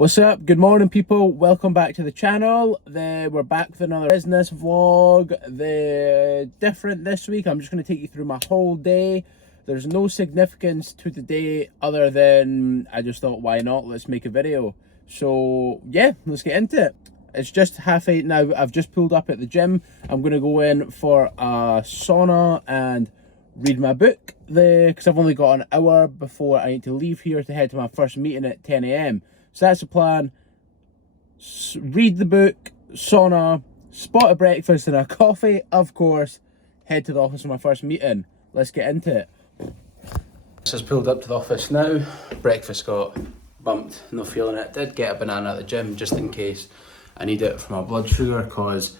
What's up? Good morning, people. Welcome back to the channel. We're back with another business vlog. Different this week. I'm just going to take you through my whole day. There's no significance to the day other than I just thought, why not? Let's make a video. So yeah, let's get into it. It's just 8:30 now. I've just pulled up at the gym. I'm going to go in for a sauna and read my book because I've only got an hour before I need to leave here to head to my first meeting at 10 AM. So that's the plan. Read the book, sauna, spot a breakfast and a coffee, of course. Head to the office for my first meeting. Let's get into it. This has pulled up to the office now. Breakfast got bumped, no feeling it. Did get a banana at the gym just in case I need it for my blood sugar because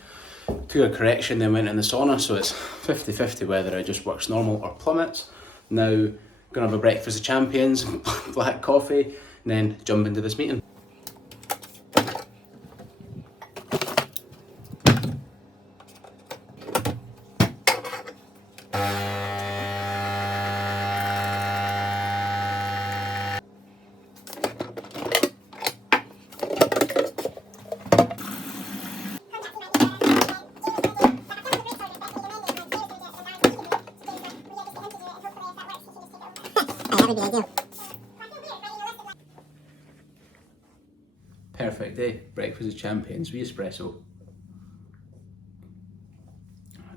took a correction then went in the sauna, so it's 50-50 whether it just works normal or plummets. Now gonna have a breakfast of champions, black coffee, and then jump into this meeting. Perfect day, breakfast of champions, with espresso.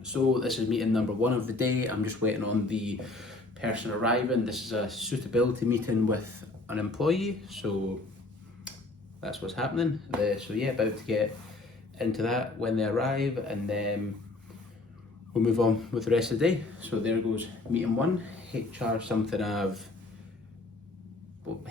So this is meeting number 1 of the day. I'm just waiting on the person arriving. This is a suitability meeting with an employee, so that's what's happening. So yeah, about to get into that when they arrive, and then we'll move on with the rest of the day. So there goes meeting 1. HR, something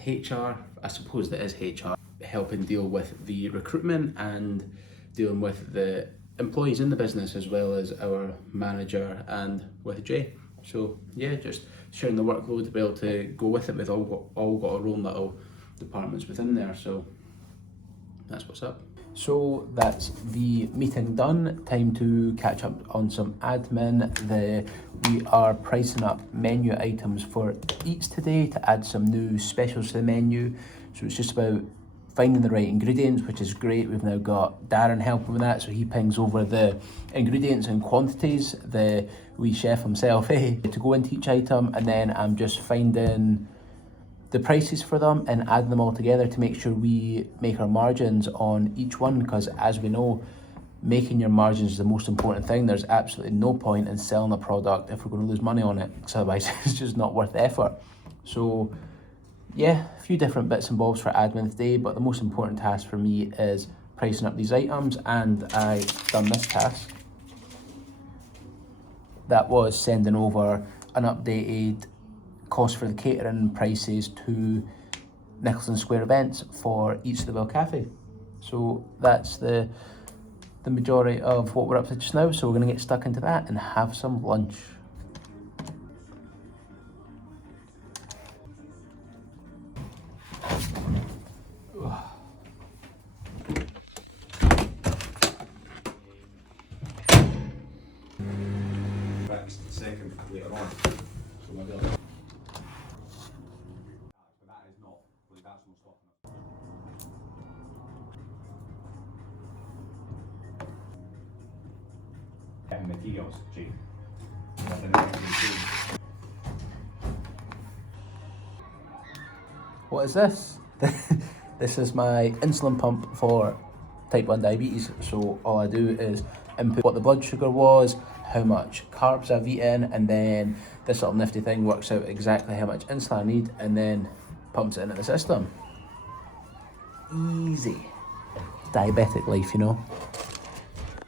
HR, I suppose that is HR, helping deal with the recruitment and dealing with the employees in the business as well as our manager and with Jay. So yeah, just sharing the workload to be able to go with it. We've all got our own little departments within there, so that's what's up. So that's the meeting done. Time to catch up on some admin. We are pricing up menu items for Eats today to add some new specials to the menu. So it's just about finding the right ingredients, which is great. We've now got Darren helping with that, so he pings over the ingredients and quantities, the wee chef himself, to go into each item, and then I'm just finding the prices for them and adding them all together to make sure we make our margins on each one, because as we know, making your margins is the most important thing. There's absolutely no point in selling a product if we're going to lose money on it, because otherwise it's just not worth the effort. So yeah, a few different bits and bobs for admin today, but the most important task for me is pricing up these items, and I've done this task. That was sending over an updated cost for the catering prices to Nicholson Square Events for Eats of the Will Cafe. So that's the majority of what we're up to just now, so we're going to get stuck into that and have some lunch. Second later on. So maybe but that is not, like that's not stopping it. Materials, Jake. What is this? This is my insulin pump for type 1 diabetes. So all I do is input what the blood sugar was, how much carbs I've eaten, and then this little nifty thing works out exactly how much insulin I need and then pumps it into the system. Easy. Diabetic life, you know.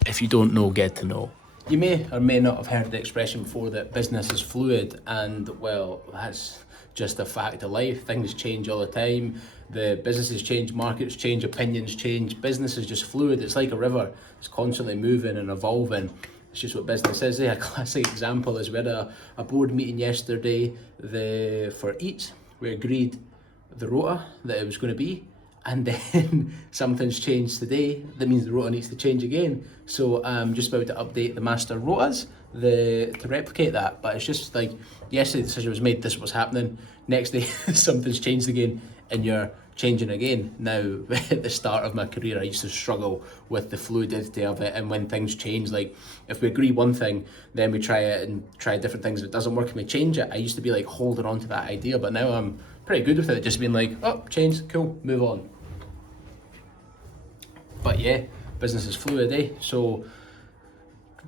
If you don't know, get to know. You may or may not have heard the expression before that business is fluid, and well, that's just a fact of life. Things change all the time. The businesses change, markets change, opinions change. Business is just fluid. It's like a river. It's constantly moving and evolving. It's just what business is. A classic example is we had a board meeting yesterday for Eats. We agreed the rota that it was going to be, and then something's changed today. That means the rota needs to change again. So I'm just about to update the master rotas to replicate that. But it's just like yesterday the decision was made, this was happening. Next day something's changed again. and you're changing again. Now, at the start of my career, I used to struggle with the fluidity of it, and when things change, like if we agree one thing, then we try it and try different things. If it doesn't work and we change it, I used to be like holding on to that idea, but now I'm pretty good with it, just being like, oh, changed, cool, move on. But yeah, business is fluid, eh? So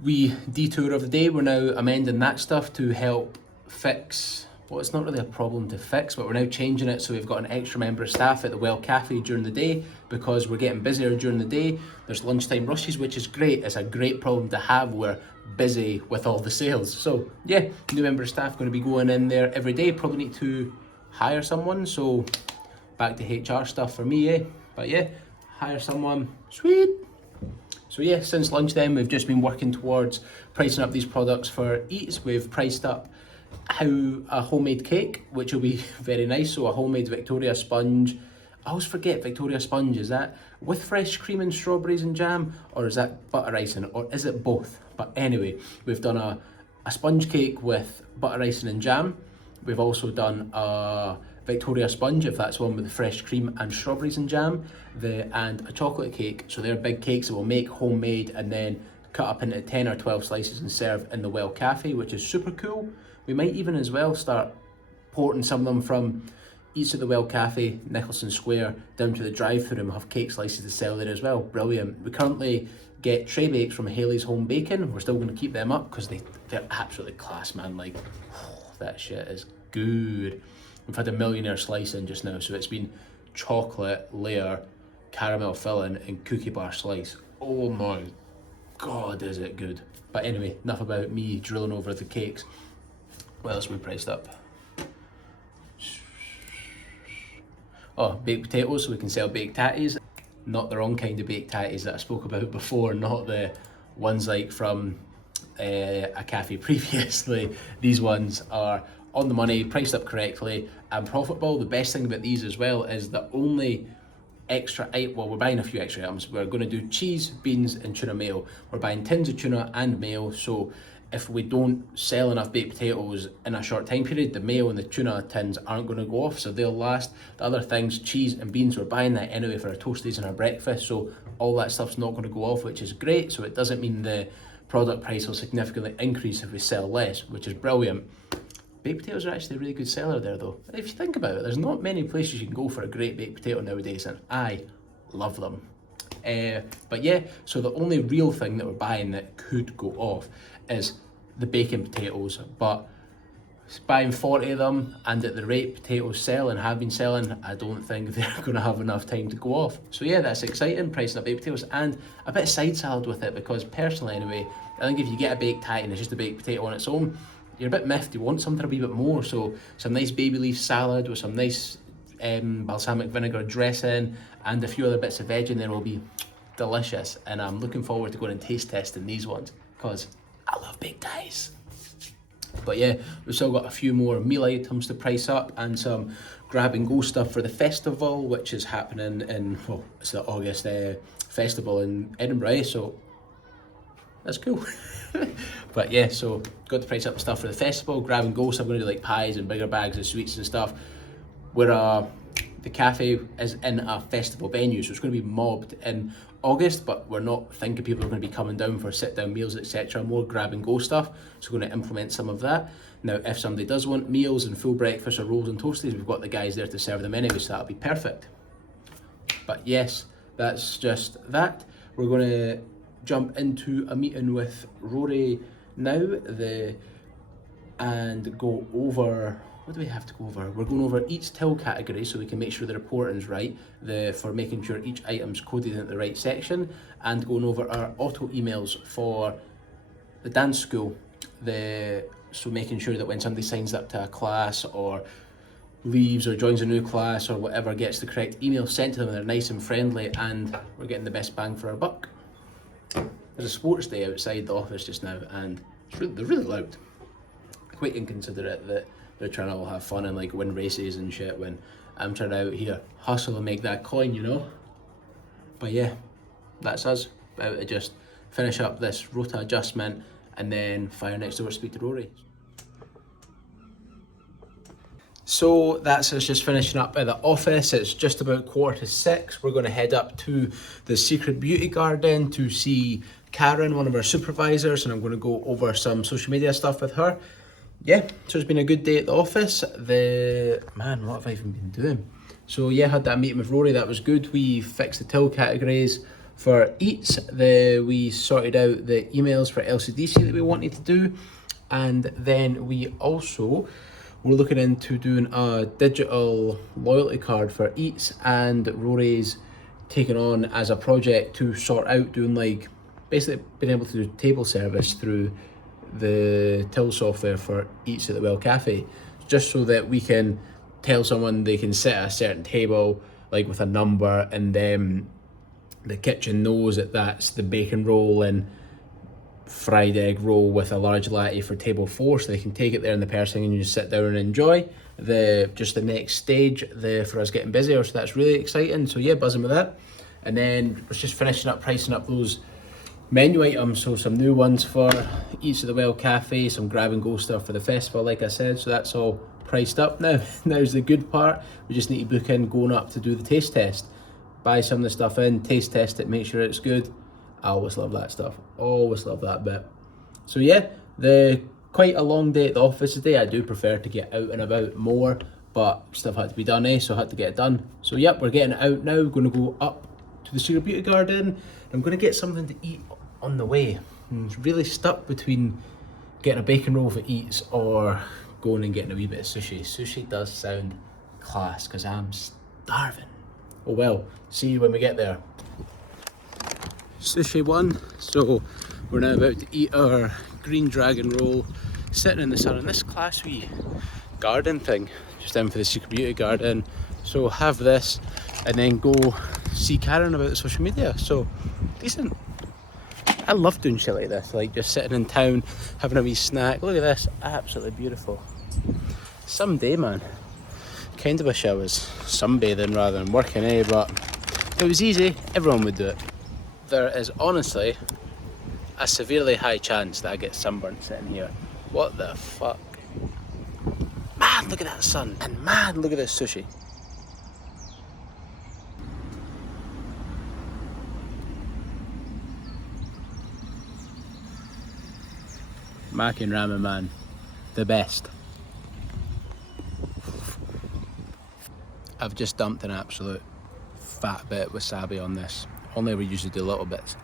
we detour of the day, we're now amending that stuff to help fix, well, it's not really a problem to fix, but we're now changing it so we've got an extra member of staff at the Well Cafe during the day because we're getting busier during the day. There's lunchtime rushes, which is great. It's a great problem to have. We're busy with all the sales. So yeah, new member of staff going to be going in there every day. Probably need to hire someone, so back to HR stuff for me, eh? But yeah, hire someone, sweet. So yeah, since lunch then, we've just been working towards pricing up these products for Eats. We've priced up a homemade cake, which will be very nice. So a homemade Victoria sponge. I always forget Victoria sponge, is that with fresh cream and strawberries and jam, or is that butter icing, or is it both? But anyway, we've done a sponge cake with butter icing and jam. We've also done a Victoria sponge, if that's one with the fresh cream and strawberries and jam, and a chocolate cake. So they're big cakes that we'll make homemade and then cut up into 10 or 12 slices and serve in the Well Cafe, which is super cool. We might even as well start porting some of them from Eats at the Well Cafe, Nicholson Square, down to the drive-thru and we'll have cake slices to sell there as well. Brilliant. We currently get tray bakes from Haley's Home Bacon. We're still going to keep them up because they're absolutely class, man. Like, that shit is good. We've had a millionaire slice in just now, so it's been chocolate layer, caramel filling, and cookie bar slice. Oh my god, is it good. But anyway, enough about me drilling over the cakes. What else have we priced up? Oh, baked potatoes, so we can sell baked tatties. Not the wrong kind of baked tatties that I spoke about before, not the ones like from a cafe previously. These ones are on the money, priced up correctly, and profitable. The best thing about these as well is the only extra item, well, we're buying a few extra items. We're going to do cheese, beans, and tuna mayo. We're buying tins of tuna and mayo, so if we don't sell enough baked potatoes in a short time period, the mayo and the tuna tins aren't going to go off, so they'll last. The other things, cheese and beans, we're buying that anyway for our toasties and our breakfast, so all that stuff's not going to go off, which is great. So it doesn't mean the product price will significantly increase if we sell less, which is brilliant. Baked potatoes are actually a really good seller there though. If you think about it, there's not many places you can go for a great baked potato nowadays, and I love them. But yeah, so the only real thing that we're buying that could go off is the bacon potatoes, but buying 40 of them and at the rate potatoes sell and have been selling, I don't think they're going to have enough time to go off. So yeah, that's exciting, pricing up baked potatoes and a bit of side salad with it, because personally anyway, I think if you get a baked tatty and it's just a baked potato on its own, you're a bit miffed, you want something a wee bit more. So some nice baby leaf salad with some nice balsamic vinegar dressing and a few other bits of veg in there will be delicious, and I'm looking forward to going and taste testing these ones because I love baked tatties. But yeah, we've still got a few more meal items to price up and some grab and go stuff for the festival, which is happening in, well, it's the August festival in Edinburgh, so that's cool. But yeah, so got to price up stuff for the festival, grab and go, so I'm going to do like pies and bigger bags of sweets and stuff. We're the cafe is in a festival venue, so it's going to be mobbed in August, but we're not thinking people are going to be coming down for sit-down meals, etc. More grab-and-go stuff, so we're going to implement some of that. Now, if somebody does want meals and full breakfast or rolls and toasties, we've got the guys there to serve them anyway, so that'll be perfect. But yes, that's just that. We're going to jump into a meeting with Rory now, and go over, what do we have to go over? We're going over each till category so we can make sure the reporting's right, for making sure each item's coded in the right section, and going over our auto emails for the dance school, so making sure that when somebody signs up to a class or leaves or joins a new class or whatever, gets the correct email sent to them and they're nice and friendly and we're getting the best bang for our buck. There's a sports day outside the office just now and they're really loud. Quite inconsiderate that they're trying to all have fun and like win races and shit when I'm trying to out here hustle and make that coin, you know? But yeah, that's us. About to just finish up this rota adjustment and then fire next door to speak to Rory. So that's us just finishing up at the office. It's just about 5:45. We're going to head up to the Secret Beauty Garden to see Karen, one of our supervisors, and I'm going to go over some social media stuff with her. Yeah, so it's been a good day at the office. Man, what have I even been doing? So yeah, had that meeting with Rory, that was good. We fixed the till categories for Eats. We sorted out the emails for LCDC that we wanted to do. And then we also were looking into doing a digital loyalty card for Eats, and Rory's taken on as a project to sort out doing like, basically being able to do table service through the till software for Eats at the Well Cafe, just so that we can tell someone they can sit at a certain table, like with a number, and then the kitchen knows that that's the bacon roll and fried egg roll with a large latte for table 4, so they can take it there and the person can just sit down and enjoy the next stage for us getting busier. So that's really exciting. So yeah, buzzing with that. And then we're just finishing up pricing up those menu items, so some new ones for Eats at the Well Cafe, some grab and go stuff for the festival, like I said. So that's all priced up now. Now's the good part. We just need to book in going up to do the taste test, buy some of the stuff in, taste test it, make sure it's good. I always love that stuff, always love that bit. So yeah, quite a long day at the office today. I do prefer to get out and about more, but stuff had to be done, so I had to get it done. So yep, we're getting out now, going to go up to the Secret Beauty Garden. I'm going to get something to eat on the way. I'm really stuck between getting a bacon roll for Eats or going and getting a wee bit of sushi. Sushi does sound class because I'm starving. Oh well, see you when we get there. Sushi one. So we're now about to eat our green dragon roll, sitting in the sun in this class wee garden thing, just down for the Secret Beauty Garden. So have this and then go see Karen about the social media. So decent. I love doing shit like this, like just sitting in town, having a wee snack. Look at this, absolutely beautiful. Someday, man, kind of wish I was sunbathing rather than working, but if it was easy, everyone would do it. There is honestly a severely high chance that I get sunburnt sitting here. What the fuck? Man, look at that sun, and man, look at this sushi. Maki and ramen, man, the best. I've just dumped an absolute fat bit of wasabi on this. Only we usually do little bits.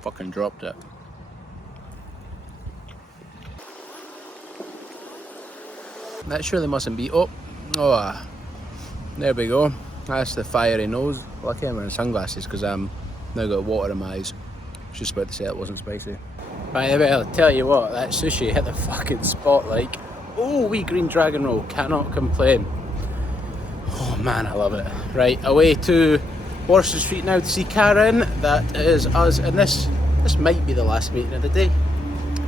Fucking dropped it. That surely mustn't be. Oh, there we go. That's the fiery nose. Lucky I'm wearing sunglasses because I'm now got water in my eyes. I was just about to say it wasn't spicy. By the way, I'll tell you what, that sushi hit the fucking spot like, oh, wee green dragon roll, cannot complain. Oh man, I love it. Right, away to Waterstones Street now to see Karen. That is us, and this might be the last meeting of the day.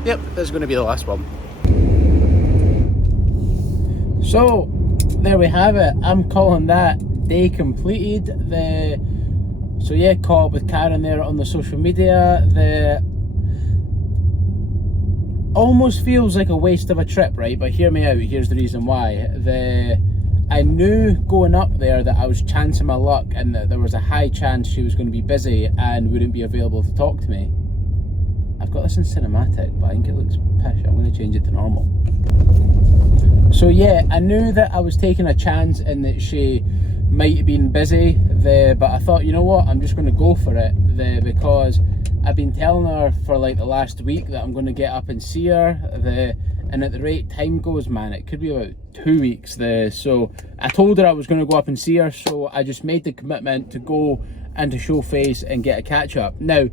Yep, this is going to be the last one. So, there we have it. I'm calling that day completed. So yeah, caught up with Karen there on the social media. Almost feels like a waste of a trip, right? But hear me out, here's the reason why. I knew going up there that I was chancing my luck and that there was a high chance she was going to be busy and wouldn't be available to talk to me. I've got this in cinematic, but I think it looks pish. I'm going to change it to normal. So yeah, I knew that I was taking a chance and that she might have been busy, but I thought, you know what, I'm just going to go for it, because I've been telling her for like the last week that I'm going to get up and see her, and at the rate time goes, man, it could be about 2 weeks. So I told her I was going to go up and see her, so I just made the commitment to go and to show face and get a catch up. Now,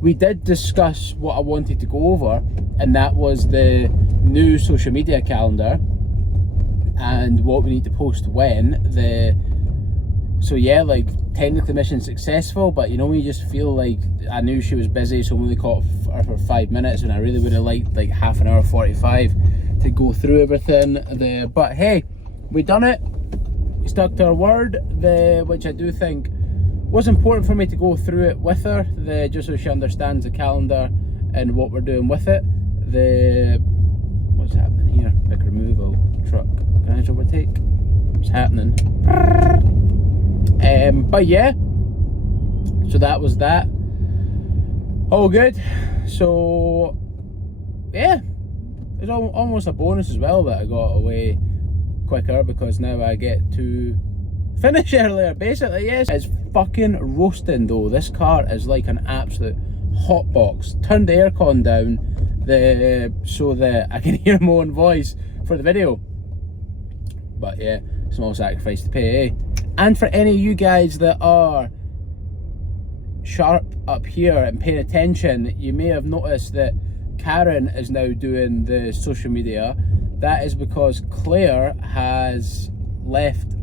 we did discuss what I wanted to go over, and that was the new social media calendar and what we need to post when. So yeah, like technically mission successful, but you know when you just feel like, I knew she was busy, so I only caught her for 5 minutes, and I really would have liked like half an hour 45 to go through everything. But hey, we done it. We stuck to our word, which I do think was important for me to go through it with her, just so she understands the calendar and what we're doing with it. What's happening here? big removal truck. Garage overtake. It's happening. But yeah, so that was that. All good. So yeah, it's almost a bonus as well that I got away quicker, because now I get to finish earlier, basically. Yes, it's fucking roasting though. This car is like an absolute hot box. Turned the aircon down so that I can hear my own voice for the video. But yeah, small sacrifice to pay, eh? And for any of you guys that are sharp up here and paying attention, you may have noticed that Karen is now doing the social media. That is because Claire has left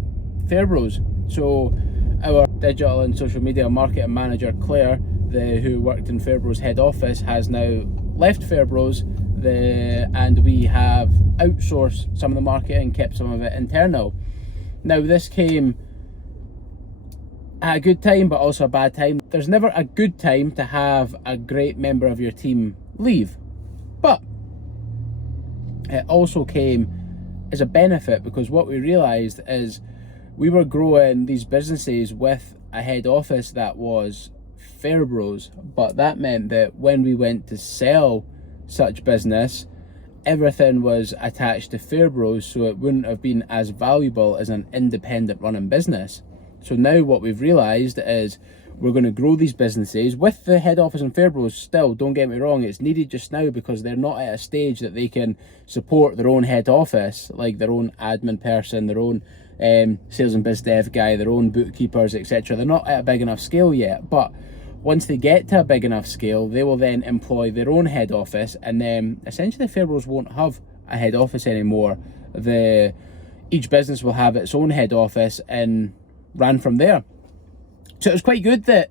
Fairbros. So our digital and social media marketing manager Claire, who worked in Fairbros head office, has now left Fairbros, and we have outsourced some of the marketing, kept some of it internal. Now this came at a good time, but also a bad time. There's never a good time to have a great member of your team leave, but it also came as a benefit, because what we realised is we were growing these businesses with a head office that was Fairbros, but that meant that when we went to sell such business, everything was attached to Fairbros, so it wouldn't have been as valuable as an independent running business. So now what we've realised is we're going to grow these businesses with the head office in Fairbros. Still, don't get me wrong, it's needed just now because they're not at a stage that they can support their own head office, like their own admin person, their own sales and biz dev guy, their own bookkeepers, etc. They're not at a big enough scale yet, but once they get to a big enough scale, they will then employ their own head office, and then essentially Fairbros won't have a head office anymore. Each business will have its own head office and ran from there. So it was quite good that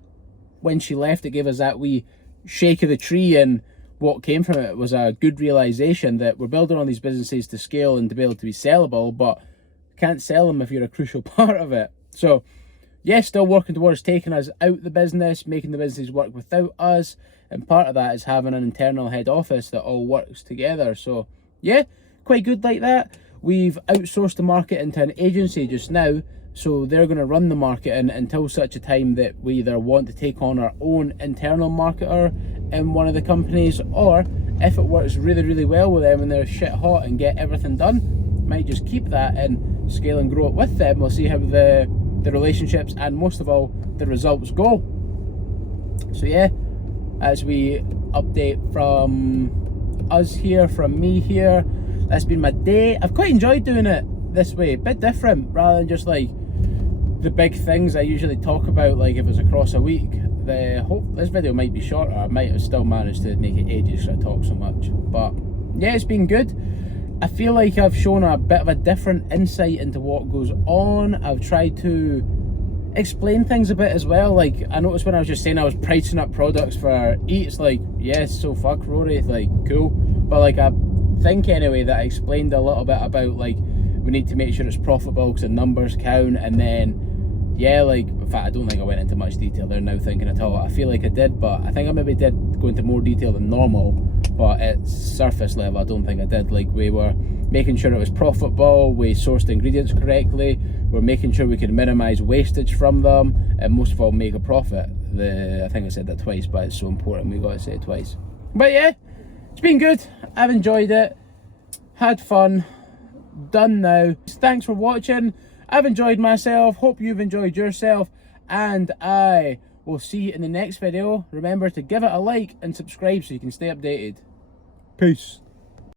when she left, it gave us that wee shake of the tree, and what came from it was a good realisation that we're building on these businesses to scale and to be able to be sellable, but can't sell them if you're a crucial part of it. So yeah, still working towards taking us out the business, making the business work without us, and part of that is having an internal head office that all works together. So yeah, quite good like that. We've outsourced the marketing to an agency just now, so they're going to run the marketing until such a time that we either want to take on our own internal marketer in one of the companies, or if it works really, really well with them and they're shit hot and get everything done, might just keep that and scale and grow it with them. We'll see how the relationships and most of all the results go. So yeah, as we update from us here, from me here, that's been my day. I've quite enjoyed doing it this way, a bit different, rather than just like the big things I usually talk about, like if it's across a week. This video might be shorter. I might have still managed to make it ages because I talk so much, but yeah, it's been good. I feel like I've shown a bit of a different insight into what goes on. I've tried to explain things a bit as well. Like, I noticed when I was just saying I was pricing up products for Eats, like, yes, so fuck Rory, like, cool. But like, I think anyway that I explained a little bit about like, we need to make sure it's profitable because the numbers count, and then yeah, like, in fact I don't think I went into much detail there now thinking at all. I feel like I did, but I think I maybe did go into more detail than normal, but at surface level I don't think I did. Like, we were making sure it was profitable, we sourced the ingredients correctly, we're making sure we could minimise wastage from them, and most of all make a profit. I think I said that twice, but it's so important we got to say it twice. But yeah, it's been good, I've enjoyed it, had fun, done now. Thanks for watching. I've enjoyed myself, hope you've enjoyed yourself, and I will see you in the next video. Remember to give it a like and subscribe so you can stay updated. Peace.